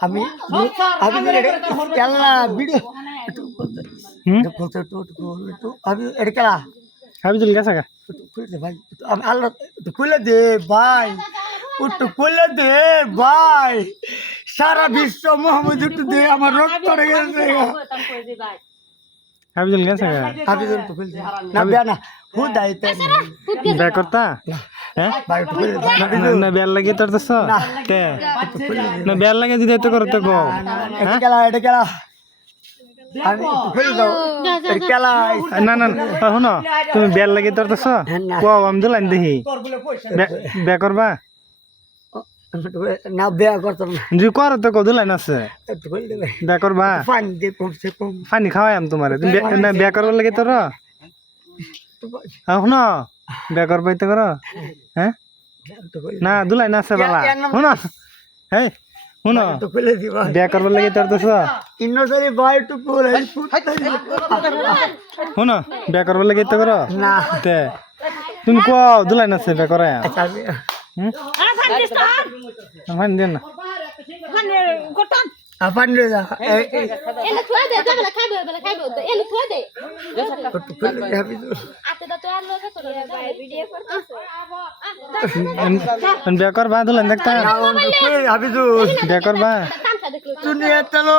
আমি আমি খেলা ভিডিও আমি এটা খেলা হাবিজুল গেছে গা খুলে দে ভাই আমি আল্লাহ খুলে দে ভাই একটু খুলে দে ভাই সারা বিশ্ব মোহাম্মদ একটু দে আমার রক্ত পড়ে গেছে হাবিজুল গেছে গা হাবিজুল তো খুলে দে না বেয়া না খুদ আইতে বে করতা হ্যাঁ ভাই একটু খুলে দে না বেল লাগি তোর দছ তে না বেল লাগে যদি এত করতে গো এটা খেলা আমি খুলে দাও এটা খেলা না না শুনো তুমি বেল লাগি তোর দছ কো আমি দিলাম দেখি বে করবা না বেয়া করতাম না জি কর তো কো দিলাম আছে একটু খুলে দে ভাই বে করবা পানি দে কমসে কম পানি খাওয়াই আমি তোমারে তুমি না বে করবার লাগে তোর শুনো বে করবাই তো করো হ্যাঁ না দুলাই না আছে বালা শুনো হেই শুনো তো খুলে দিবা বে করবার লাগে তোর দছ ইন্নসারি ভাই একটু পুরো শুনো বে করবার লাগে তো করো না তে তুমি কো দুলাই না আছে বে করে আচ্ছা আমি ফান দেন না আপন রে যা এনে থুয়া দে বেলা খাইবে এনে থুয়া দে একটু খুলে দে হাবিজুল আতে তো আর লগে তো ভিডিও করতেছ বে করবা দুলাই দেখতা হাবিজুল বে করবা তামসা দেখলো দুনিয়া চলো